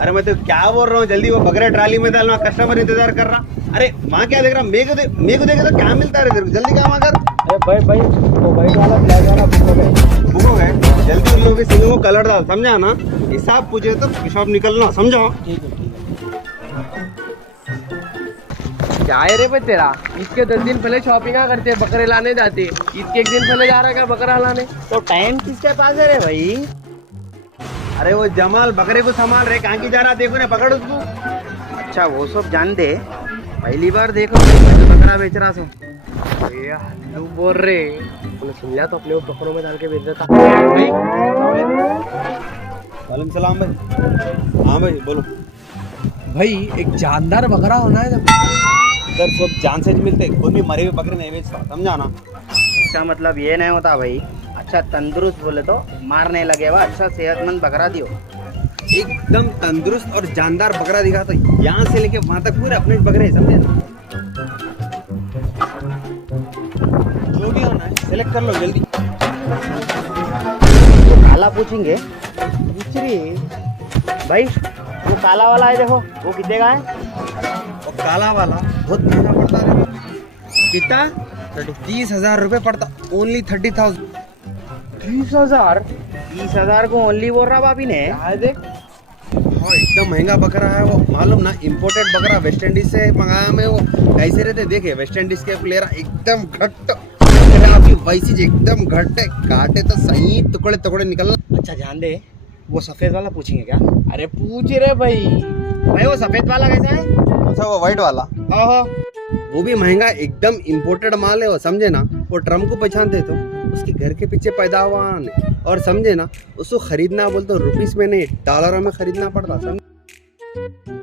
अरे मैं तो क्या बोल रहा हूँ, जल्दी वो बकरा ट्राली में डालना, कस्टमर इंतजार कर रहा। अरे वहाँ क्या देख रहा, मेरे को देखे तो क्या मिलता है तेरे को, जल्दी काम कर। अरे भाई वो वाइट वाला ब्लैक वाला बुक हो गए, जल्दी उन लोगों के सिंगों को कलर डाल, समझा ना। हिसाब पूछे तो शॉप निकलना, समझा। ठीक है। क्या है रे भाई तेरा, इसके 10 दिन पहले शॉपिंग करते, बकरे लाने जाते, इसके 1 दिन पहले जा रहा है क्या बकरा लाने। तो टाइम किसके पास है रे भाई? अरे वो जमाल बकरे को संभाल रहे, कहाँ की जा रहा देखो ना, पकड़ उसको। अच्छा वो सब जान दे, पहली बार देखो बकरा बेच रहा सो। तू बोल रहे तूने सुन लिया तो अपने वो बकरों में डाल के बेच देता। वालेकुम सलाम भाई। हाँ भाई बोलो। भाई एक जानदार बकरा होना है जब सर सब जान से मिलते, कोई भी मरे हुए बकरे नहीं बेचता, समझा ना। इसका मतलब ये नहीं होता भाई, अच्छा तंदुरुस्त बोले तो मारने लगे हुआ, अच्छा सेहतमंद बकरा दियो। एकदम तंदुरुस्त और जानदार बकरा दिखा तो यहाँ से लेके वहाँ तक पूरे अपने बकरे हैं, समझे ना। जो भी होना है सेलेक्ट कर लो जल्दी। तो काला पूछेंगे, पूछ रही भाई वो काला वाला है देखो, वो कितने का है? और काला वाला बहुत महंगा पड़ता है, कितना 30,000 रुपये पड़ता, ओनली 30,000। 30,000 को ओनली बोल रहा भाभी ने। देख। हाँ एकदम महंगा बकरा है वो, मालूम ना, इम्पोर्टेड बकरा वेस्ट इंडीज से मंगाया मैं। वो कैसे रहते देखे, वेस्ट इंडीज के प्लेयर एकदम घट, अभी वैसी एकदम घट है, काटे तो सही टुकड़े टुकड़े निकलना। अच्छा ध्यान दे, वो सफेद वाला पूछेंगे क्या? अरे पूछ रहे भाई वो सफेद वाला कैसा है? अच्छा वो व्हाइट वाला, ओहो वो भी महंगा, एकदम इम्पोर्टेड माल है वो, समझे ना। वो ट्रम्प को पहचानते तो उसके घर के पीछे पैदावार है, और समझे ना, उसको खरीदना बोल तो रुपीस में नहीं डॉलरों में खरीदना पड़ता, समझे।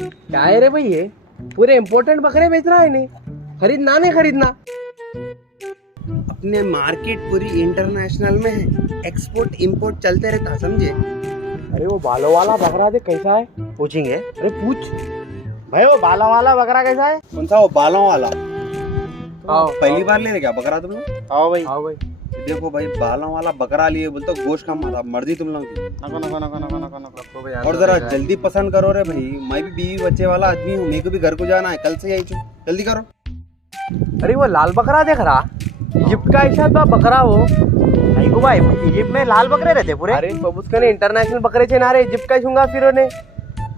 क्या है रे भाई, ये पूरे इम्पोर्टेंट बकरे बेच रहा है, नहीं खरीदना नहीं खरीदना। अपने मार्केट पूरी इंटरनेशनल में है, एक्सपोर्ट इंपोर्ट चलते रहता, समझे। अरे वो बालों वाला बकरा देख कैसा है, पूछेंगे। अरे पूछ। भाई वो बालों वाला बकरा कैसा है? कौन सा, वो बालों वाला? आओ पहली बार ले रहे क्या बकरा तुम लोग? आओ भाई। आओ भाई। देखो भाई, बालों वाला बकरा लिए बोलते गोश्त का मारा, मर्जी तुम लोग की। और जरा जल्दी पसंद करो रे भाई, मैं भी बीवी बच्चे वाला आदमी हूँ, मेरे को भी घर को जाना है, कल से आई छू, जल्दी करो। अरे वो लाल बकरा देख रहा, इजिप्ट का ऐसा बकरा वो। भाई इजिप्ट में लाल बकरे रहते पूरे। अरे उसका ने इंटरनेशनल बकरे चे ना रे, इजिप्ट का छूंगा फिर उन्हें।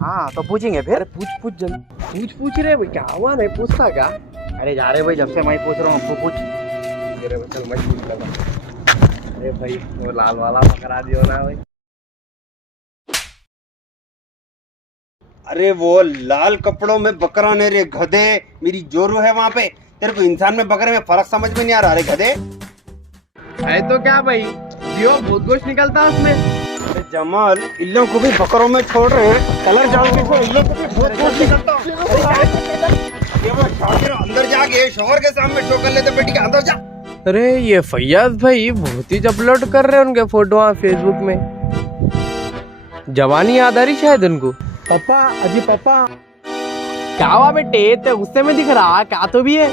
हाँ तो पूछेंगे फिर। अरे पूछ जल्दी, पूछ रहे भाई, क्या हुआ, नहीं पूछता क्या? अरे जा रहे भाई, जब से मैं पूछ रहा हूँ पूछ। अरे चल मैं पूछ लगा। अरे भाई वो लाल वाला बकरा दियो ना भाई। अरे वो लाल कपड़ों में बकरा ने रे गधे, मेरी जोरू है वहाँ पे, तेरे को इंसान में बकरे में फर्क समझ में नहीं आ रहा रे गधे। है तो क्या भाई, दियो बहुत गोश्त निकलता है उसमें। अरे जमाल, इन लोगों को भी बकरों में छोड़ रहे हैं, कलर जाओ देखो, इन लोगों को भी बहुत गोश्त निकलता है। ये वो शाकिर अंदर जाके शोहर के सामने शो कर लेते, बेटी के अंदर जा। अरे ये फैयाज भाई बहुत ही अपलोड कर रहे हैं उनके फोटो फेसबुक में, जवानी याद आ रही शायद उनको। पापा अजी पापा। क्या हुआ बेटे, ते गुस्से में दिख रहा, क्या तो भी है?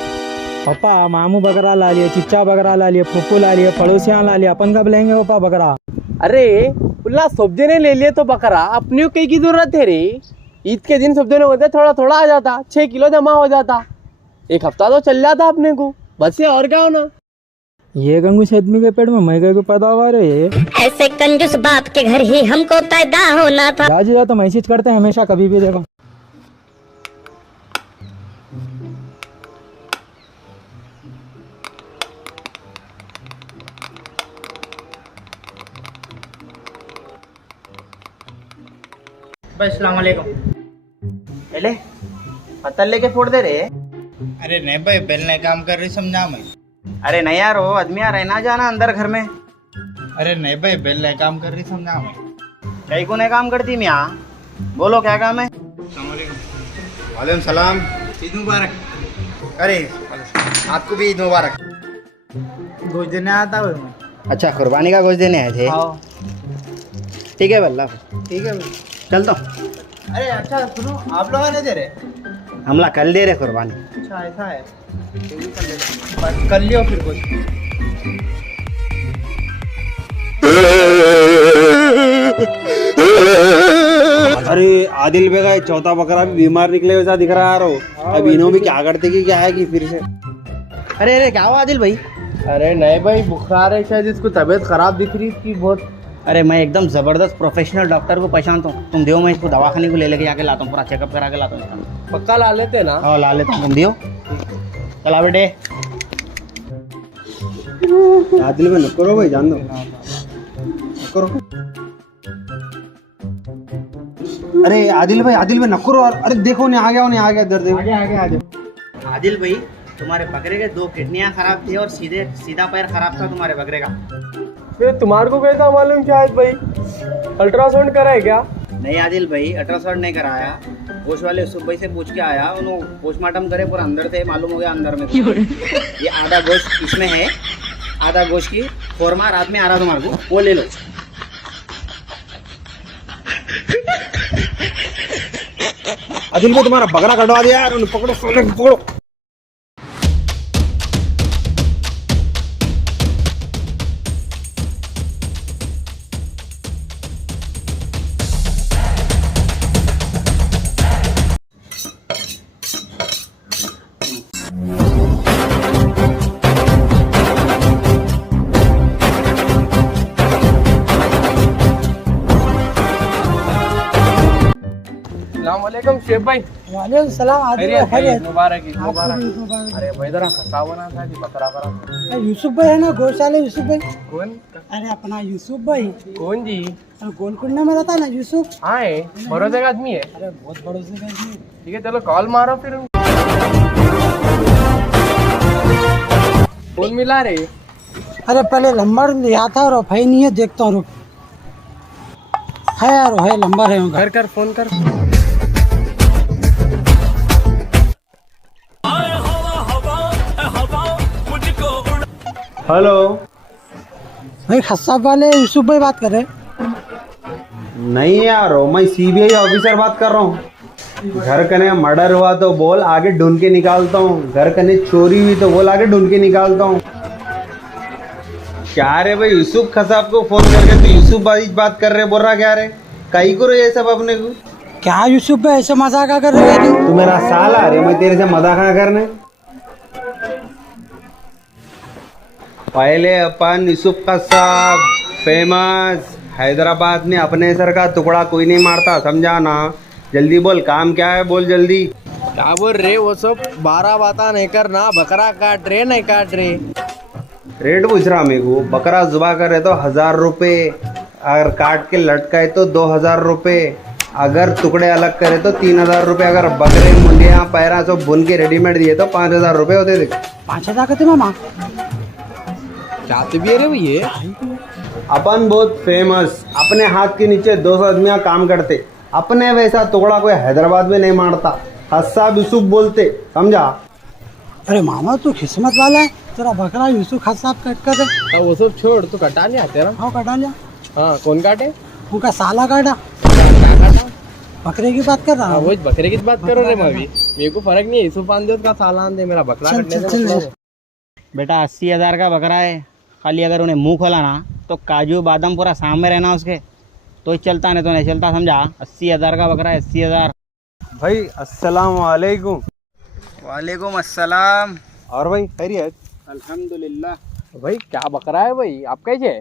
पापा मामू बकरा ला लिए, चिच्चा बकरा ला लिए, फूफू ला लिए, पड़ोसियाँ ला लिए, अपन कब लेंगे पापा बकरा? अरे उल्ला सब जने ले लिए तो बकरा अपने को कई की जरूरत है रे। ईद के दिन सब जने होते, थोड़ा थोड़ा आ जाता, 6 किलो जमा हो जाता, 1 हफ्ता तो चल जाता अपने को, बस ये और क्या होना। ये गंगूस आदमी के पेट में मैं को पैदावार है ये। ऐसे कंजूस बाप के घर ही हमको पैदा होना था। राजी जा तो मैसेज करते हैं हमेशा, कभी भी देखो। भाई अस्सलाम वालेकुम। पहले पत्थर लेके फोड़ दे रहे। अरे नहीं भाई, बेलने काम कर रही, समझा मैं। अरे नहीं यार, वो आदमी यार रहना जाना अंदर घर में। अरे नहीं भाई, बेलने काम कर रही, समझा मैं। कई को नहीं काम करती मियाँ, बोलो क्या काम है? वालेकुम सलाम, ईद मुबारक। अरे आपको भी ईद मुबारक। गोश्त देने आता हूँ मैं। अच्छा कुर्बानी का गोश्त देने आए थे? ठीक है बल्ला, ठीक है भाई, चल तो। अरे अच्छा सुनो, आप लोग नहीं दे रहे? हमला कल दे रहे कुर्बानी। अच्छा ऐसा है, कर लियो फिर कुछ। यार ये आदिल बेगा ये चौथा बकरा भी बीमार निकले वैसा दिख रहा है यार वो। अब इन्हों भी क्या करते कि क्या है कि फिर से। अरे अरे क्या हुआ आदिल भाई? अरे नहीं भाई, बुखार है शायद, इसको तबीयत खराब दिख रही थी बहुत। अरे मैं एकदम जबरदस्त प्रोफेशनल डॉक्टर को पहचानता हूँ, तुम दियो, मैं इसको दवाखाने को ले लेके जाके लाता हूँ, पूरा चेकअप करा के लाता हूँ। पक्का ला लेते ना? हाँ ला लेता हूँ, तुम दियो। चला बेटे। आदिल में न करो भाई, जान दो न करो। अरे आदिल भाई न करो। अरे देखो उन्हें आ गया इधर देखो। आगे आदिल भाई, तुम्हारे बकरे के 2 किडनियां खराब थी और सीधा पैर खराब था तुम्हारे बकरे का। फिर तुम्हारे को कैसा मालूम शायद भाई? अल्ट्रासाउंड करा है क्या? नहीं आदिल भाई, अल्ट्रासाउंड नहीं कराया, गोश वाले यूसुफ भाई से पूछ के आया, उन्होंने पोस्टमार्टम करे, पूरा अंदर से मालूम हो गया अंदर में। ये आधा गोश्त इसमें है, आधा गोश्त की खोरमा रात में आ रहा तुम्हारे को, वो ले लो। आदिल भाई तुम्हारा बकरा कटवा दिया यार, उन्हें पकड़ो, सोने को पकड़ो। अस्सलामुअलैकुम शेफ भाई। वालेकुम सलाम आदिल खैरियत भाई, खैरियत। मुबारक ईद मुबारक। मुबारक। अरे भाई जरा खसा बना था जी, बकरा करा। यूसुफ भाई है ना, गोश्त वाले यूसुफ भाई। कौन? अरे अपना यूसुफ भाई, कौन जी? गोलकुंडा में रहता है ना यूसुफ। हाँ है, भरोसे का आदमी है। अरे बहुत भरोसे का आदमी है। ठीक है चलो कॉल मारो फिर। कौन मिला रे? अरे पहले नंबर लिया था और भाई नहीं है, देखता हूँ रुक। है यार, है नंबर है उनका। कर फोन कर। हेलो भाई खसाब वाले यूसुफ भाई बात कर रहे हैं? नहीं यार, मैं सीबीआई ऑफिसर बात कर रहा हूँ। घर कने मर्डर हुआ तो बोल, आगे ढूंढ के निकालता हूँ। घर कने चोरी हुई तो बोल, आगे ढूंढ के निकालता हूँ। क्या रे भाई, यूसुफ खसाब को फोन करके तो यूसुफ भाई बात कर रहे, बोल रहा क्या रे? कहीं करो ये सब अपने को। क्या यूसुफ भाई ऐसे मजाक कर रहे हैं? तू मेरा साला रे, मैं तेरे से मजाक ना करने। पहले अपन यूसुफ खसाब फेमस, हैदराबाद में अपने सर का टुकड़ा कोई नहीं मारता, समझा ना? जल्दी बोल, काम क्या है, बोल जल्दी। क्या बोल रहे? वो सब 12 बाता नहीं करना, बकरा काट रहे नहीं काट रहे। रेट पूछ रहा मेरे को। बकरा जुबा करे तो 1000 रुपये, अगर काट के लटकाए तो 2000 रुपये, अगर टुकड़े अलग करे तो 3000 रुपये, अगर बकरे मुंडिया पैरा सब बुन के रेडीमेड दिए तो 5000 रुपये होते थे। 5000 कहते मामा? क्या तो भी है रे ये? अपन बहुत फेमस, अपने हाथ के नीचे 200 आदमियाँ काम करते, अपने वैसा टुकड़ा कोई हैदराबाद में नहीं मारता। खसाब यूसुफ बोलते, समझा? अरे मामा तू किस्मत वाला है, तेरा बकरा यूसुफ खसाब कट कर दे। वो सब छोड़, तू कटा नहीं आते ना? हाँ कटा लिया, हाँ कौन काटे? उनका साला काटा। क्या काटा? बकरे की बात कर रहा हाँ हूँ। वो बकरे की बात करो रे। मैं भी, मेरे को फर्क नहीं है, यूसुफ आंदे उसका साला आंदे, मेरा बकरा चल, कटने चल, से चल, मतलब है। बेटा 80,000 का बकरा है, खाली अगर उन्हें मुंह खोला ना तो काजू बादाम पूरा सामने रहना उसके, तो ही चलता, नहीं तो नहीं चलता, समझा? 80,000 का बकरा है, 80,000। भाई अस्सलाम वालेकुम। वालेकुम अस्सलाम। और भाई खैरियत? अल्हम्दुलिल्लाह। भाई क्या बकरा है भाई, आप कैसे है?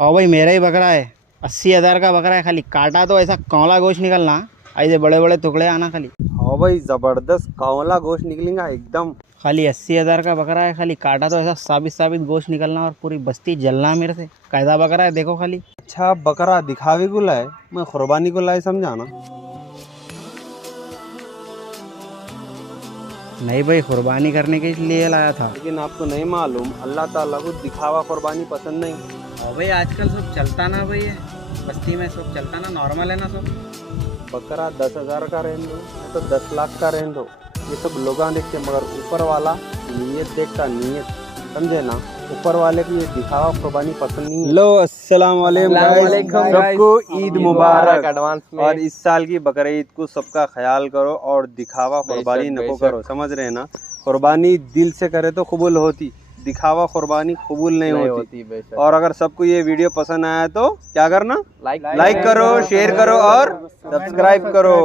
हाँ भाई मेरा ही बकरा है, 80,000 का बकरा है, खाली काटा तो ऐसा कौला गोश्त निकलना, ऐसे बड़े बड़े टुकड़े आना खाली। हाँ भाई जबरदस्त कौला गोश्त निकलेगा एकदम। खाली 80,000 का बकरा है, खाली काटा तो ऐसा साबित गोश्त निकलना और पूरी बस्ती जलना मेरे से। कैसा बकरा है देखो खाली। अच्छा बकरा दिखावे को लाए, मैं कुर्बानी को लाए, समझा ना? नहीं भाई, कुर्बानी करने के लिए लाया था। लेकिन आपको नहीं मालूम, अल्लाह ताला को दिखावा कुर्बानी पसंद नहीं। हाँ भाई आजकल सब चलता ना भाई, बस्ती में सब चलता ना, नॉर्मल है ना सब। बकरा 10,000 का रहने दो, नहीं तो 10 लाख का रहने दो, ये सब लोग देखते, मगर ऊपर वाला नीयत देखता, नीयत, समझे ना? ऊपर वाले को ये दिखावा कुर्बानी पसंद नहीं है। लो अस्सलाम वालेकुम, सबको ईद मुबारक एडवांस में। और इस साल की बकरीद को सबका ख्याल करो और दिखावा कुर्बानी नको करो, समझ रहे हैं ना? कुर्बानी दिल से करे तो कबूल होती, दिखावा कुर्बानी कबूल नहीं होती। बेशक। और अगर सबको ये वीडियो पसंद आया तो क्या करना, लाइक लाइक करो, शेयर करो और सब्सक्राइब करो।